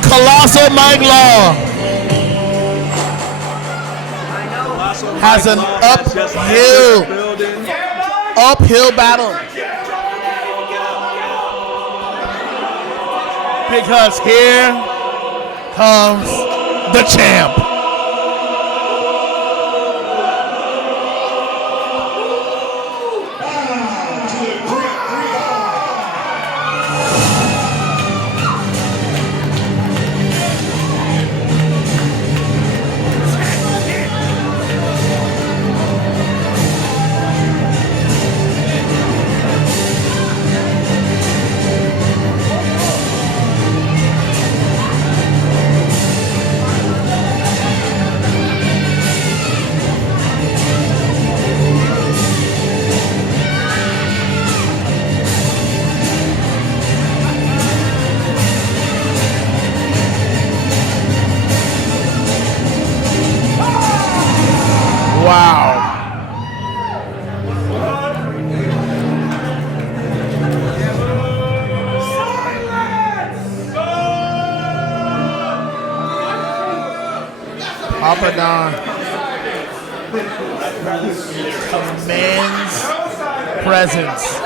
the Colossal Mike Law has an uphill battle. Because here comes the champ. Wow. Papadon commands presence.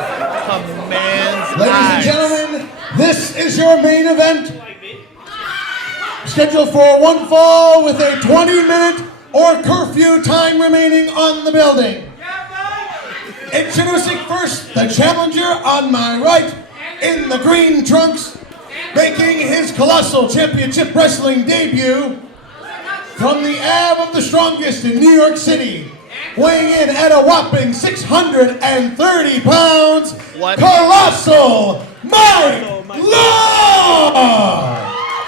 Commands Ladies eyes. and gentlemen, this is your main event. Scheduled for one fall with a 20-minute or curfew time remaining on the building. Introducing first the challenger on my right in the green trunks, making his Colossal Championship Wrestling debut from the Ave of the Strongest in New York City, weighing in at a whopping 630 pounds, Colossal Mike Law!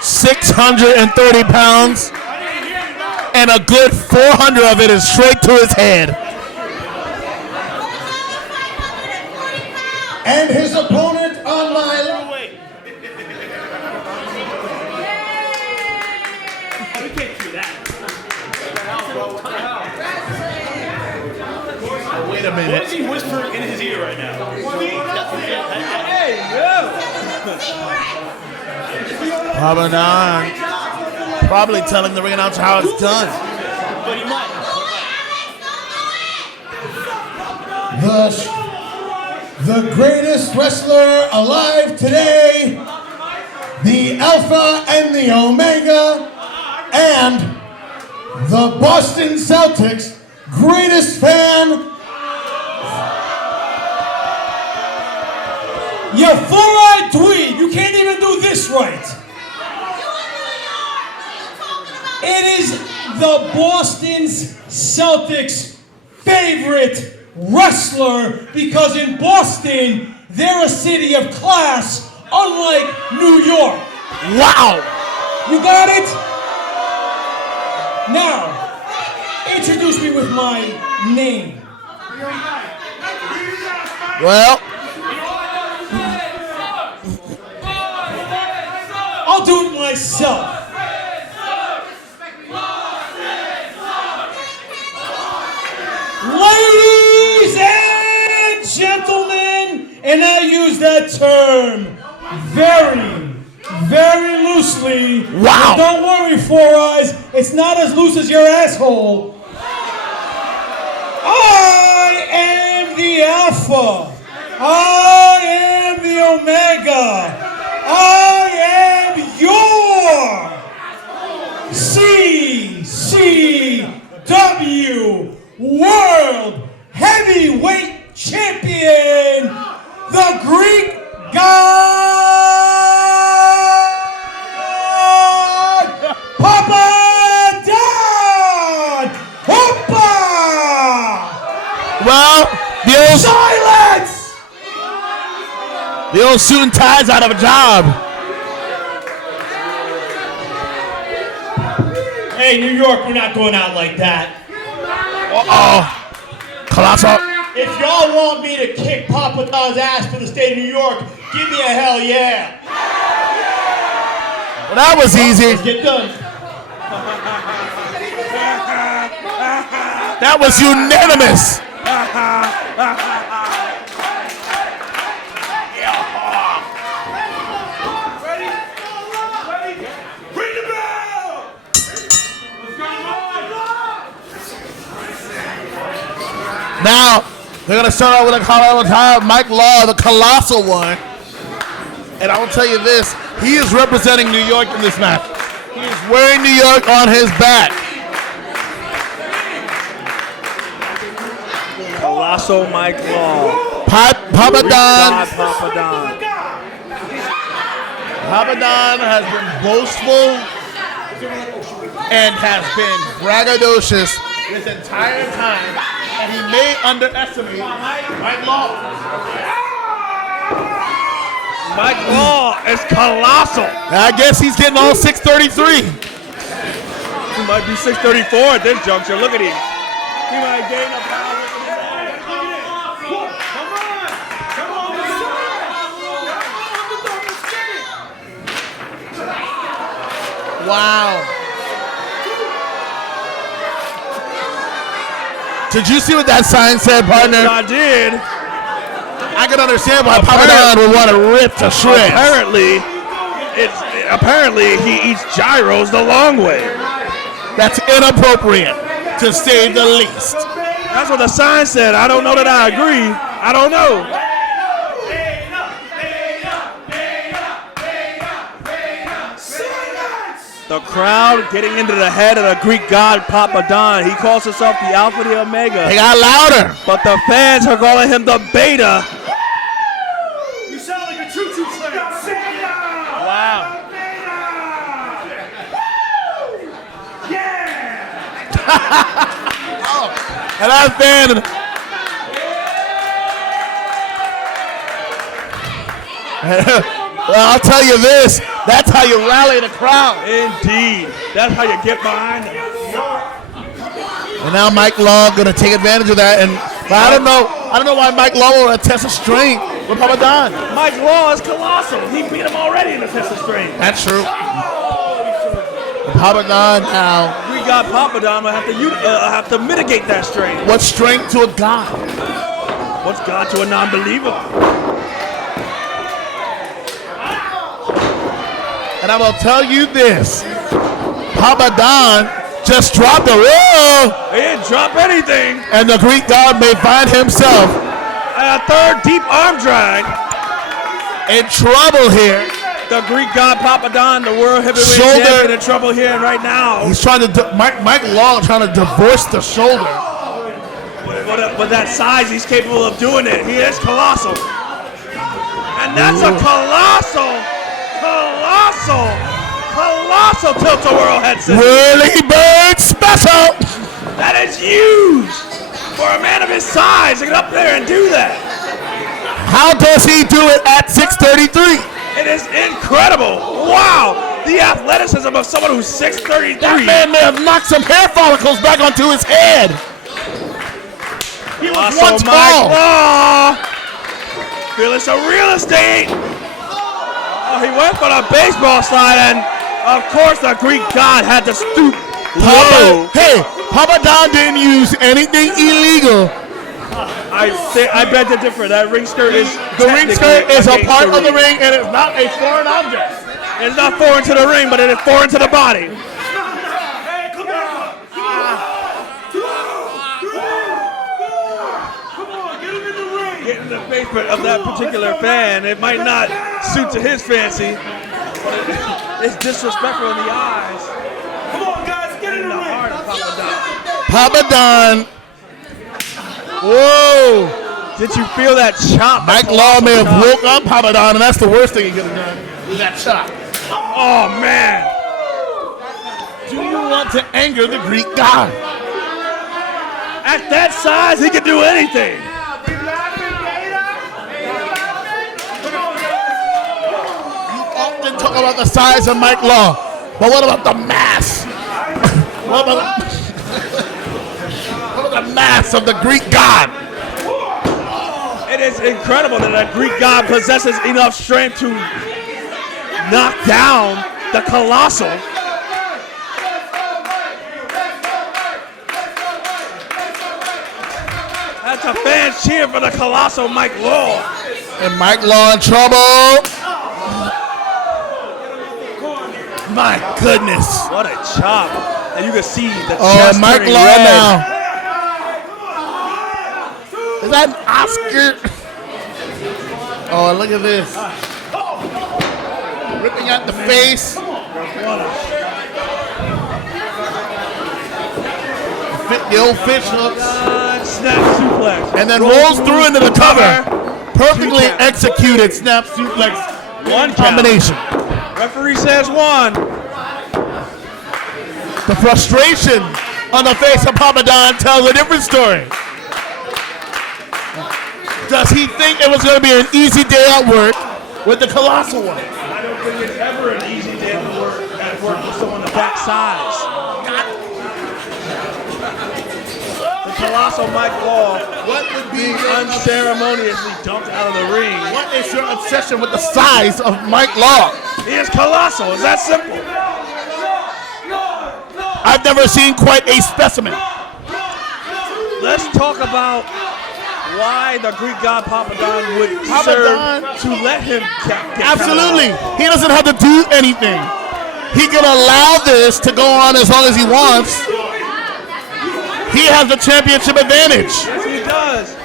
630 pounds, and a good 400 of it is straight to his head. And his opponent on my left. Wait a minute. What is he whispering in his ear right now? Papadon probably telling the ring announcer how it's done. But he might. The greatest wrestler alive today, the Alpha and the Omega, and the Boston Celtics' greatest fan. You four-eyed dweeb, you can't even do this right. It is the Boston Celtics' favorite wrestler because in Boston, they're a city of class, unlike New York. Wow! You got it? Now, introduce me with my name. Well, I'll do it myself. Ladies and gentlemen, and I use that term very, very loosely. Wow. But don't worry, Four Eyes, it's not as loose as your asshole. I am the Alpha. I am the Omega. I am your CCW World Heavyweight Champion, the Greek God, Papadon! Hoppa! well, Silence! the old suit and tie's out of a job. Hey, New York, we're not going out like that. Uh-oh. Colossal. If y'all want me to kick Papadon's ass for the state of New York, give me a hell yeah. Well, that was easy. Let's get done. That was unanimous. Now, they're going to start out with a Colorado tie of Mike Law, the Colossal one. And I will tell you this, he is representing New York in this match. He is wearing New York on his back. Colossal Mike Law. Papadon. Papadon. Papadon has been boastful and has been braggadocious this entire time, and he may underestimate Mike Law. Mike Law is colossal. I guess he's getting all 633. He might be 634 at this juncture. Look at him. He might gain a power. Wow. Did you see what that sign said, partner? I did. I can understand why Papadon would want to rip to shreds. Apparently he eats gyros the long way. That's inappropriate, to say the least. That's what the sign said. I don't know that I agree. I don't know. The crowd getting into the head of the Greek god Papadon. He calls himself the Alpha, the Omega. They got louder. But the fans are calling him the Beta. You sound like a choo-choo train. Wow. And I'm fan. Well, I'll tell you this. That's how you rally the crowd. Indeed. That's how you get behind them. And now Mike Law gonna take advantage of that. And I don't know why Mike Law will test a strength with Papadon. Mike Law is colossal. He beat him already in the test of strength. That's true. Papadon now. We got Papadon. I have to mitigate that strength. What's strength to a god? What's God to a non-believer? And I will tell you this. Papadon just dropped a roll. He didn't drop anything. And the Greek god may find himself A third deep arm drag. in trouble here. The Greek god Papadon, the world heavyweight Shoulder. champion, in trouble here right now. He's trying to, Mike Law trying to divorce the shoulder. With that size, he's capable of doing it. He is colossal. And that's a colossal tilt-a-whirl head scissors. Whirly Bird special. That is huge for a man of his size to get up there and do that. How does he do it at 633? It is incredible. Wow. The athleticism of someone who's 6'33". That man may have knocked some hair follicles back onto his head. He was once Mike tall. Law. Feeling some real estate. Oh, he went for the baseball slide, and of course the Greek god had to stoop low. Papadon didn't use anything illegal. I beg to differ. That ring skirt is The ring skirt is a part of the ring and it's not a foreign object. It's not foreign to the ring, but it is foreign to the body. Get in the basement of that particular fan. It might not suit to his fancy, but it's disrespectful in the eyes. Come on, guys, get in the ring. Heart of Papadon. Papadon. Whoa. Did you feel that chop? Mike Law may have woke up Papadon, and that's the worst thing he could have done. Is that chop. Oh, man. Do you want to anger the Greek god? At that size, he can do anything. Often talk about the size of Mike Law, but what about the mass? What about the mass of the Greek god? It is incredible that a Greek god possesses enough strength to knock down the Colossal. That's a fan cheer for the Colossal Mike Law. And Mike Law in trouble. My goodness. What a chop. And you can see the Oh, chest and Mike turning Law red. now. Is that an Oscar? Oh, look at this. Ripping out the face. The old fish hooks. Snap suplex. And then rolls through into the cover. Perfectly executed snap suplex One combination. Count. Referee says 1. The frustration on the face of Papadon tells a different story. Does he think it was going to be an easy day at work with the Colossal one? I don't think it's ever an easy day at work with someone of that size. The Colossal Mike Law, What would be unceremoniously dumped out of the ring. What is your obsession with the size of Mike Law? He is Colossal. It's that simple. I've never seen quite a specimen. Let's talk about why the Greek god Papadon would Papadon. serve to let him get Absolutely. He doesn't have to do anything. He can allow this to go on as long as he wants. He has the championship advantage. Yes, he does.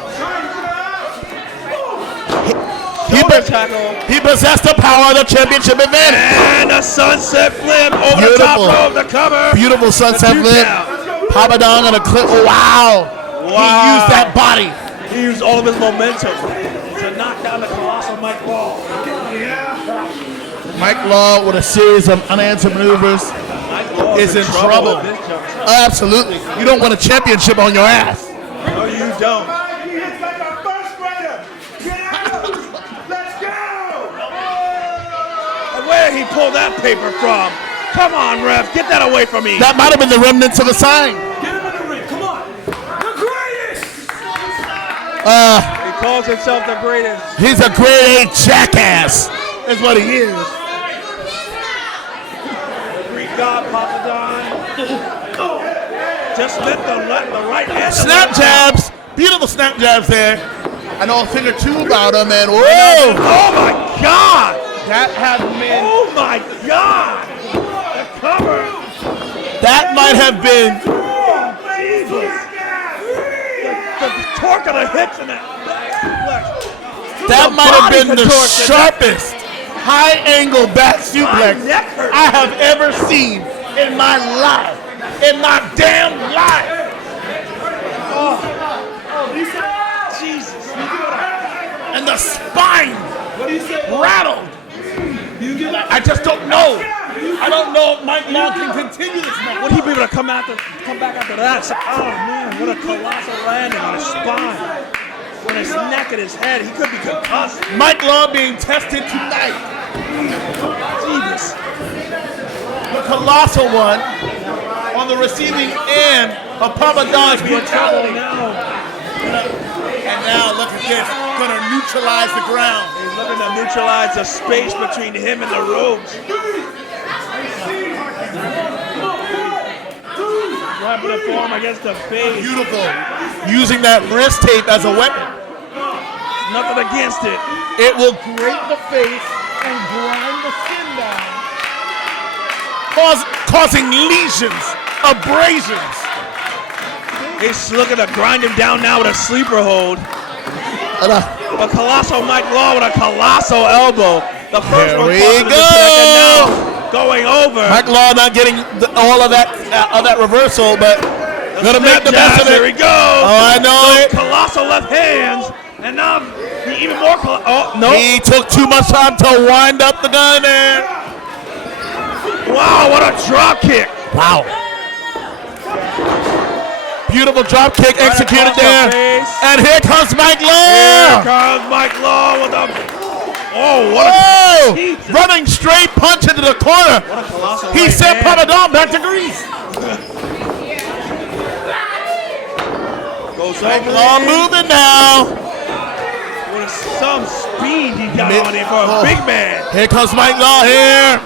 He possessed the power of the championship advantage. And a sunset flip over the top rope, the cover. Beautiful sunset The flip. 2 count. Papadon on a clip. Oh, wow. He used that body. He used all of his momentum to knock down the Colossal Mike Law. Mike Law with a series of unanswered maneuvers Mike Law is in trouble. with this junction. Absolutely. You don't want a championship on your ass. No, you don't. He hits like a first grader. Get out. Let's go. Where he pulled that paper from? Come on, ref, get that away from me. That might have been the remnants of the sign. Get him in the ring. Come on. The greatest. He calls himself the greatest. He's a grade A jackass. That's what he is. Greek god Papadon. Just let the right hand. Snap jabs. Beautiful snap jabs there. I know a thing or two about him, and whoa. Oh my God! That has been. Oh my God! The cover. That might have been. The torque of the hits in that back suplex. That might have body been the contortion. sharpest high-angle back suplex My neck hurts. I have ever seen in my life. In my damn life. Jesus. And the spine rattled. I just don't know. I don't know if Mike Law can continue this match. Would he be able to come back after that? Oh man, what a colossal landing on his spine. On his neck and his head. He could be concussed. Mike Law being tested tonight. Jesus. The Colossal one on the receiving end of Papadon's Be in trouble brutality. now. And now look at this, gonna neutralize the ground. He's looking to neutralize the space between him and the ropes. Grabbing the form against the face. Beautiful. Using that wrist tape as a weapon. Nothing against it. It will grate the face and grind the skin down, causing lesions, abrasions. He's looking to grind him down now with a sleeper hold. A Colossal Mike Law with a colossal elbow. The first Here one we caught in the go. second now. Going over. Mike Law not getting all of that reversal, but gonna make the best of it. There he goes. Oh, I know Those it. colossal left hands. And now even more oh no. He took too much time to wind up the gun there. Wow, what a drop kick. Wow. Beautiful drop kick executed across the there. face. And here comes Mike Here Law. comes Mike Law with a what Oh, a Jesus. running straight punch into the corner. What a colossal He right sent hand. Papadon back to Greece. Goes Mike over Law him. moving now. With some speed he got on him for a big man. Here comes Mike Law here.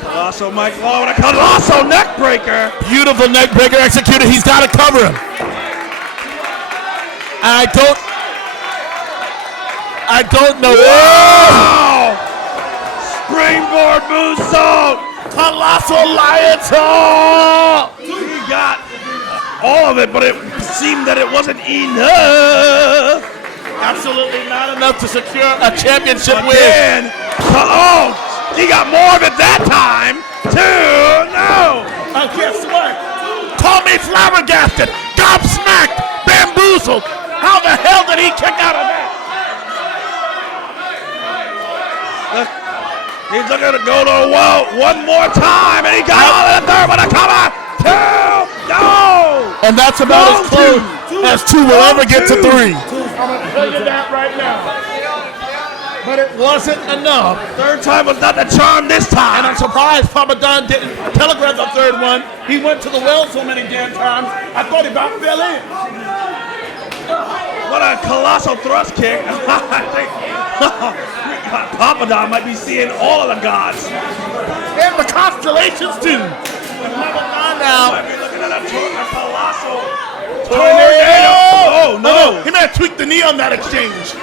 Colossal Mike Law with a colossal neck breaker. Beautiful neck breaker executed. He's got to cover him. I don't know. Wow! Springboard moonsault. Colossal Lionsaw. He got all of it, but it seemed that it wasn't enough. Absolutely not enough to secure a championship win. Again. Oh, he got more of it that time. 2, no. Guess what? Call me flabbergasted, gobsmacked, bamboozled. How the hell did he kick out of that? Look, he's looking to go to the wall one more time, and he got all of the third one to come out. 2, no. And that's about as close as 2 will ever get to 3. I'm gonna tell you that right now. But it wasn't enough. Third time was not the charm this time. And I'm surprised Papadon didn't telegraph the third one. He went to the well so many damn times, I thought he about fell in. What a colossal thrust kick. I think Papadon might be seeing all of the gods. And the constellations too. And Papadon now. Might be looking at a colossal Tornado. Oh no. He may have tweaked the knee on that exchange.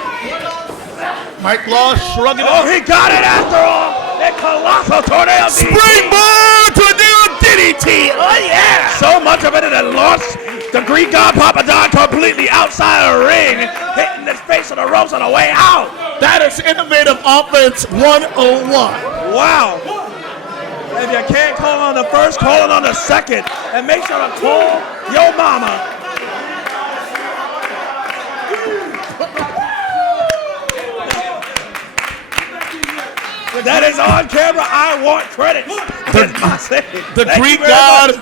Mike Law shrugging Oh, he got it after all. That colossal tornado DDT. Springboard to a new DDT. Oh yeah. So much of it that launched the Greek god Papadon completely outside of the ring, hitting his face on the ropes on the way out. That is innovative offense 101. Wow. If you can't call on the first, call it on the second. And make sure to call your mama. That is on camera. I want credit. The Greek god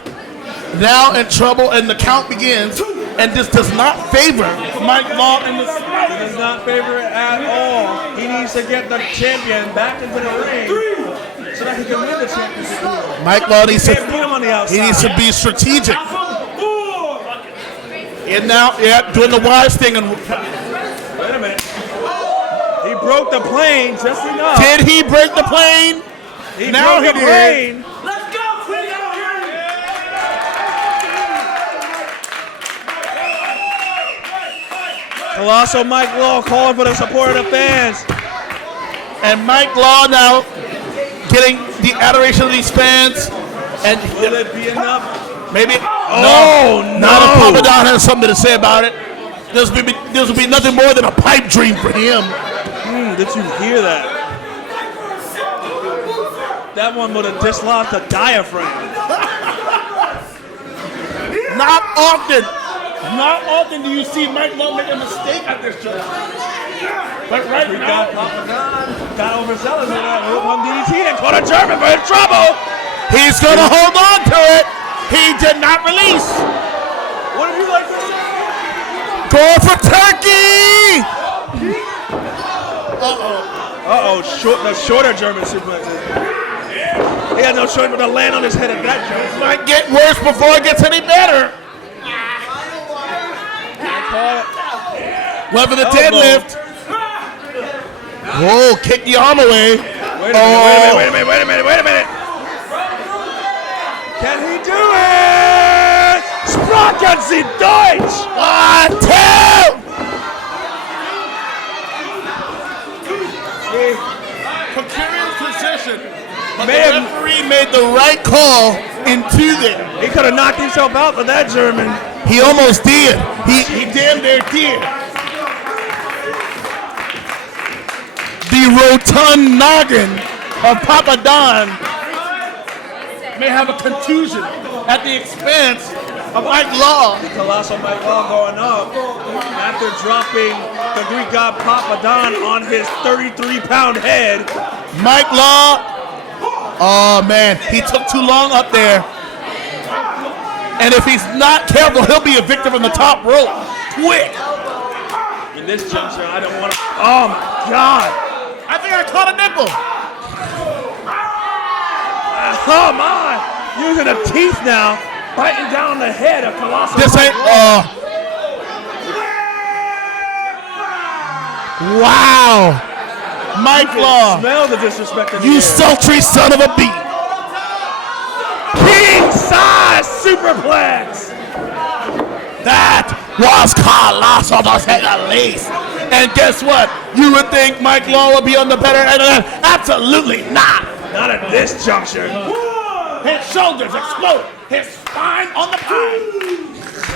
now in trouble, and the count begins. And this does not favor Mike Law in the slightest. Does not favor it at all. He needs to get the champion back into the ring so that he can win the championship. Mike Law needs Can't beat him on the outside. he needs to be strategic. And now, yeah, doing the wise thing. And Wait a minute. He broke the plane just enough. did he break the plane? He Now broke he the did. plane. Let's go, Colossal Mike Law calling for the support of the fans. And Mike Law now getting the adoration of these fans. And Will it be enough? maybe Oh, no. Not if Papadon has something to say about it. This will be nothing more than a pipe dream for him. Did you hear that? That one would have dislodged the diaphragm. Not often do you see Mike Law make a mistake at this show. But right We now, got Papadon. Got overzealous with that rope on DDT and caught a German for his trouble. he's going to hold on to it. He did not release. What did you like to say? Going for Turkey. The shorter German suplex. He had no choice but to land on his head at that joint. Might get worse before it gets any better. Went for the deadlift. Whoa, kick the arm away. Wait a minute. Can he do it? Sprocken Sie Deutsch! 1, 2. Precarious position. But the referee made the right call into there. He could have knocked himself out for that German. He almost did. He damn near did. The rotund noggin of Papadon may have a contusion at the expense of Mike Law. Colossal Mike Law going up after dropping the Greek god Papadon on his 33-pound head. Mike Law, oh man, he took too long up there. And if he's not careful, he'll be a victim from the top rope. Quick. In this juncture, I don't want to. Oh my God. I think I caught a nipple. Oh my. Using the teeth now, biting down the head of Colossal. This ain't, wow. Mike Law, Smell the disrespect in the you air. sultry son of a bee. King size superplex. That was Colossal to say the least. And guess what? You would think Mike Law would be on the better end of that. Absolutely not. Not at this juncture. His shoulders explode. His spine on the pine.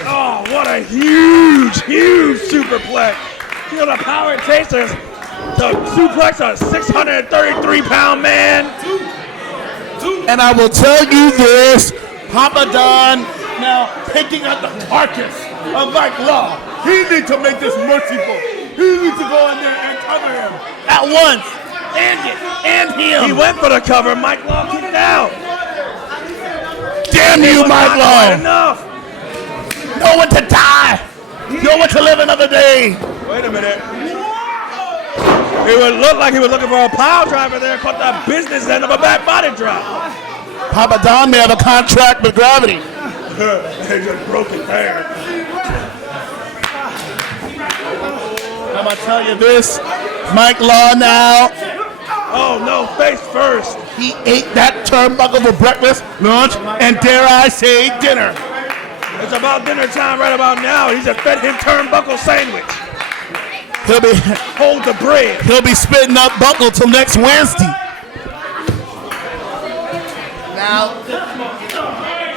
Oh, what a huge superplex. feel the power it takes to suplex a 633-pound man. And I will tell you this, Papadon now picking up the carcass of Mike Law. He needs to make this merciful. He needs to go in there and cover him at once. And him. He went for the cover. Mike Law kicked out. Damn you, Mike Law. Enough. Know when to die. Know when to live another day. Wait a minute. It would look like he was looking for a pile driver there. Caught the business end of a back body drop. Papadon may have a contract with Gravity. They just broke it there. I'm going to tell you this. Mike Law now. Oh, no, face first. He ate that turnbuckle for breakfast, lunch, and dare I say, dinner. It's about dinner time right about now. He just fed him turnbuckle sandwich. He'll be Hold the bread. He'll be spitting up buckle till next Wednesday. Now,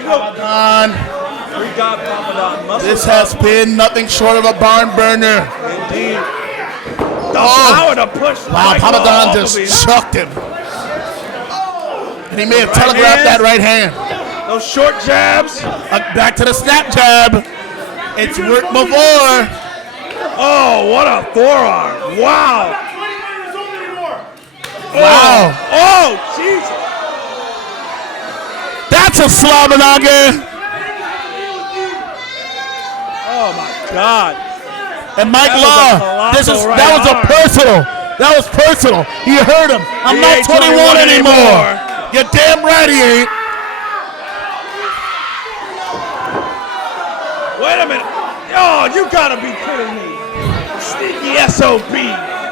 Papadon, We got Papadon. this has been nothing short of a barn burner. Indeed. The power to push. Wow, Mike Law Papadon off just of him. chucked him. And he may have telegraphed that right hand. Those short jabs. Back to the snap jab. It's worked before. Oh, what a forearm. Wow. Wow. Oh, Jesus. That's a slobberknocker. Oh, my God. And Mike That was a Law, colossal right that was a arm. personal. That was personal. He heard him. I'm He not ain't 21 anymore. 21 You're damn right he ain't. Wait a minute. Oh, you gotta be kidding me. Sneaky SOB.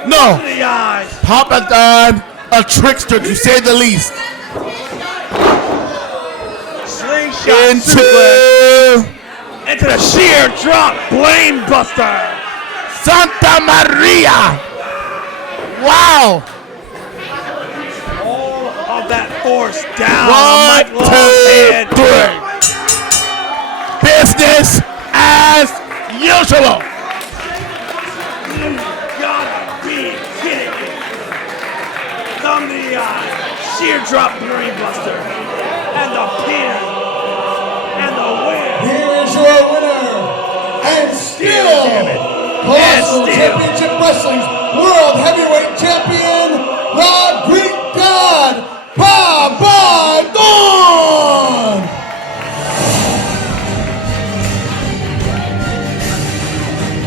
No. To the eyes. Papadon, a trickster to say the least. Slingshot suplex. Into the sheer drop. Blame buster. Santa Maria. Wow. All of that force down on 1, Mike Law's 2, head. 3. Business as usual. You gotta be kidding me. Thumb to the eye. Sheer drop brain buster. And the pin. And the win. Here is your winner, and still Colossal Championship Wrestling's World Heavyweight Champion, the Greek God, Papadon!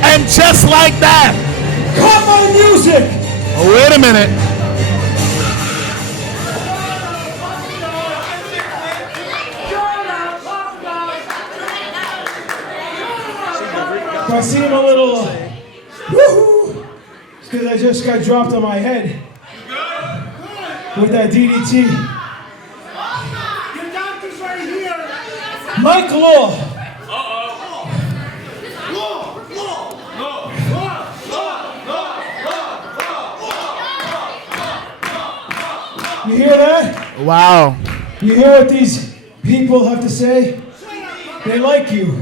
And just like that. Come on, music! Oh, wait a minute. If I seem a little woohoo, it's because I just got dropped on my head with that DDT. Your doctor's right here. Mike Law. You hear that? Wow. You hear what these people have to say? They like you.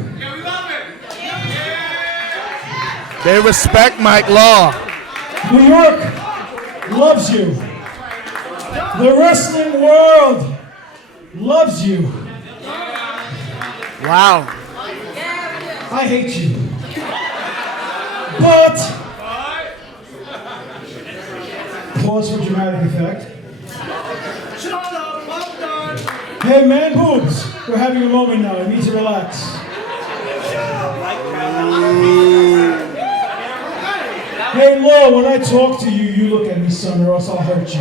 They respect Mike Law. New York loves you. The wrestling world loves you. Wow. I hate you. But, pause for dramatic effect. Shut up. Well done. Hey, man boobs, we're having a moment now. I need to relax. Hey, Law, when I talk to you, you look at me, son, or else I'll hurt you.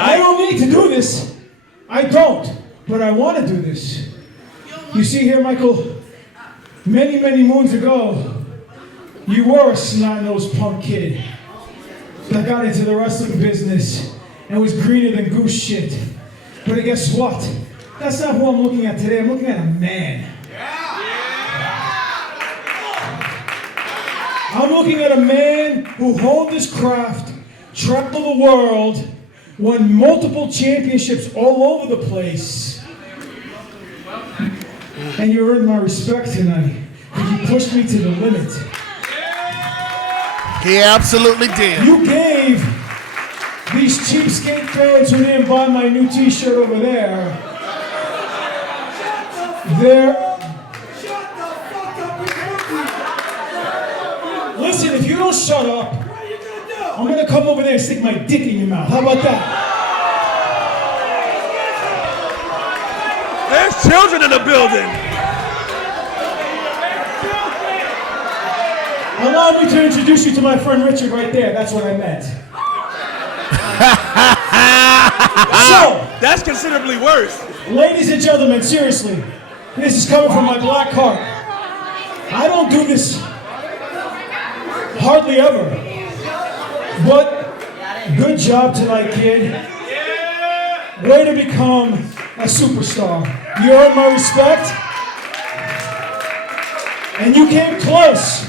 I don't need to do this. I don't, but I want to do this. You see here, Michael, many, many moons ago, you were a snot-nosed punk kid that got into the wrestling business and was greener than goose shit. But guess what? That's not who I'm looking at today. I'm looking at a man. I'm looking at a man who honed his craft, traveled the world, won multiple championships all over the place. And you earned my respect tonight, because you pushed me to the limit. He absolutely did. You gave these cheapskate fans who didn't buy my new t-shirt over there Listen, if you don't shut up, I'm gonna come over there and stick my dick in your mouth. How about that? There's children in the building. Allow me to introduce you to my friend Richard right there. That's what I meant. So, that's considerably worse. Ladies and gentlemen, seriously, this is coming from my black heart. I don't do this hardly ever. But good job tonight, kid. Way to become a superstar. You earned my respect. And you came close.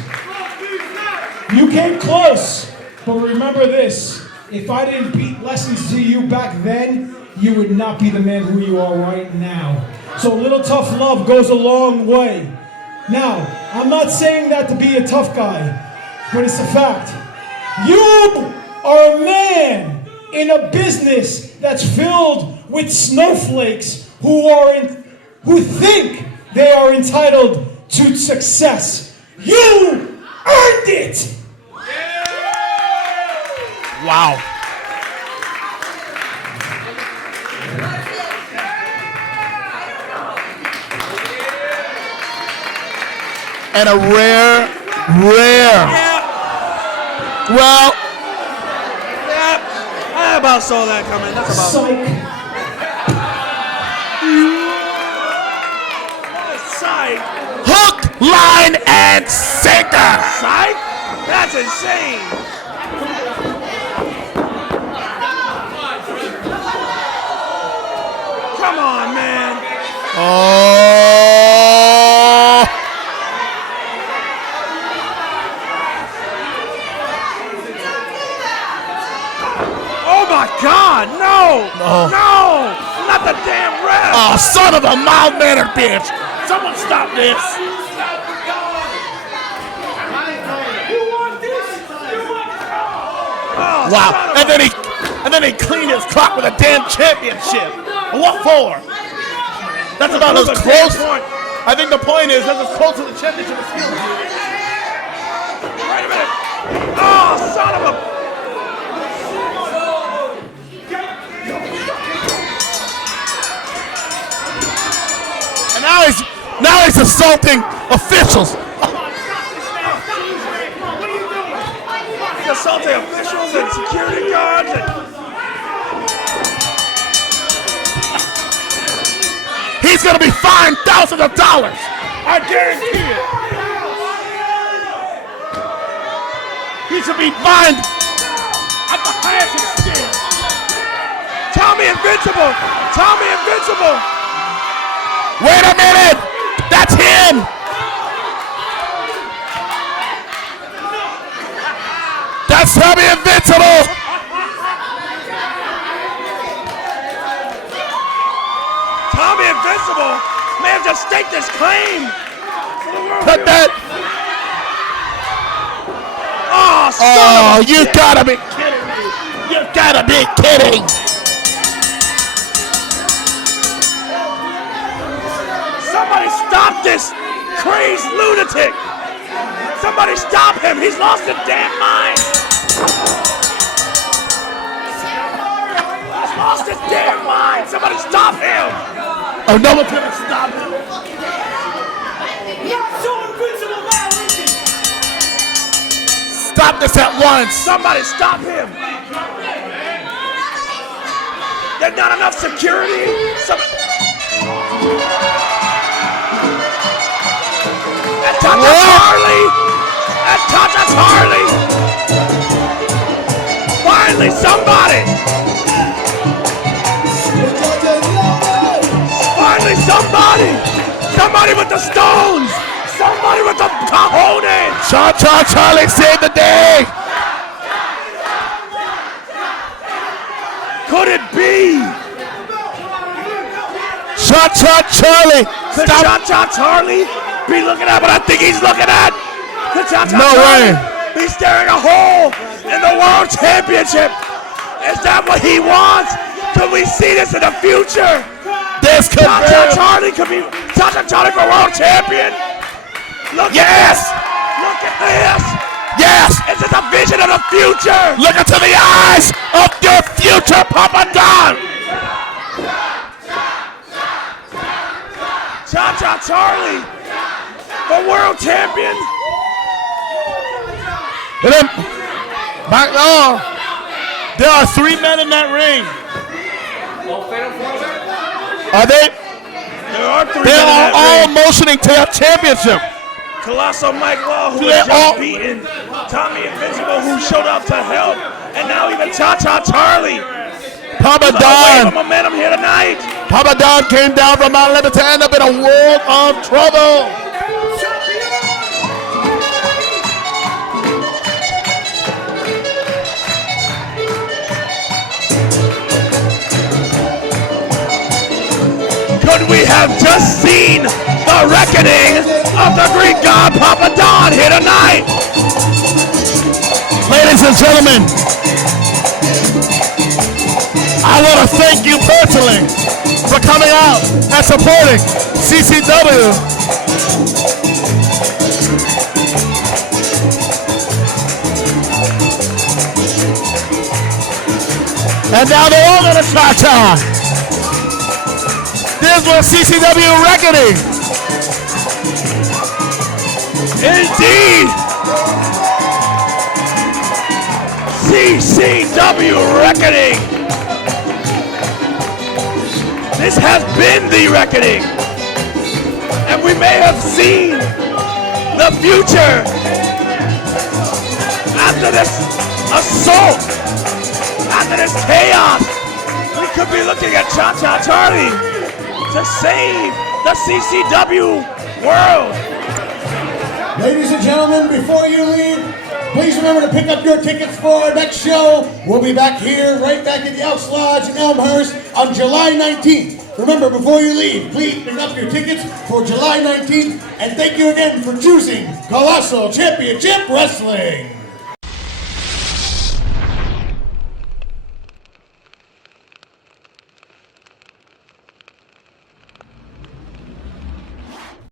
You came close. But remember this. If I didn't beat lessons to you back then, you would not be the man who you are right now. So a little tough love goes a long way. Now, I'm not saying that to be a tough guy, but it's a fact. You are a man in a business that's filled with snowflakes who think they are entitled to success. You earned it! Wow. And a rare. Well, I about saw that coming. That's about Psych. hook, line, and sinker. Psych? That's insane. Come on, man. Oh. Oh my God, no! No! Not the damn ref! Oh, son of a mild-mannered bitch. Someone stop this. Oh, Wow. And then he cleaned his cock with a damn championship. What for? That's about as close. I think the point is that's as close to the championship as he'll do. Wait a minute! Oh, son of a... And now he's assaulting officials. He's assaulting officials and security guards and... He's gonna be fined thousands of dollars. I guarantee it. He should be fined at the highest extent. Tommy Invincible! Tommy Invincible! Wait a minute! That's him! That's Tommy Invincible! Tommy Invincible may have just staked this claim! Cut that! Oh, son Oh, of a you bitch. gotta be kidding me! You gotta be kidding! Somebody stop this crazed lunatic! Somebody stop him! He's lost his damn mind! He's lost his damn mind! Somebody stop him! Oh, no one's gonna stop him! Not so invincible now, is he? Stop this at once! Somebody stop him! There's not enough security! And that's Harley! And that's Harley! Finally, somebody! Finally, somebody! Somebody with the stones! Somebody with the cojones! Cha-Cha Charlie saved the day! Could it be? Cha-Cha Charlie! Could Stop! Cha-Cha Charlie be looking at what I think he's looking at? Could Cha-Cha No Charlie way! be staring a hole in the World Championship. Is that what he wants? Could we see this in the future? This could Cha-Cha Charlie could be Cha-Cha Charlie for World Champion. Look at this. Look at this. Yes. Is this a vision of the future? Look into the eyes of your future, Papadon. Cha-Cha Charlie for World Champion. And then, there are 3 men in that ring. Are they? There are 3 They men in are that all ring. motioning to a championship. Colossal Mike Law, who They're has just all- beaten Tommy Invincible, who showed up to help, and now even Cha-Cha Charlie. There's a wave of Papadon. momentum here tonight. Papadon came down from Mount Lebanon to end up in a world of trouble. Could we have just seen the reckoning of the Greek god Papadon here tonight? Ladies and gentlemen, I want to thank you personally for coming out and supporting CCW. And now they're all going to cha-cha. This was CCW Wreckoning. Indeed! CCW Reckoning! This has been the reckoning! And we may have seen the future after this assault, after this chaos. We could be looking at Cha-Cha Charlie to save the CCW world. Ladies and gentlemen, before you leave, please remember to pick up your tickets for our next show. We'll be back here, right back at the Elks Lodge in Elmhurst on July 19th. Remember, before you leave, please pick up your tickets for July 19th. And thank you again for choosing Colossal Championship Wrestling.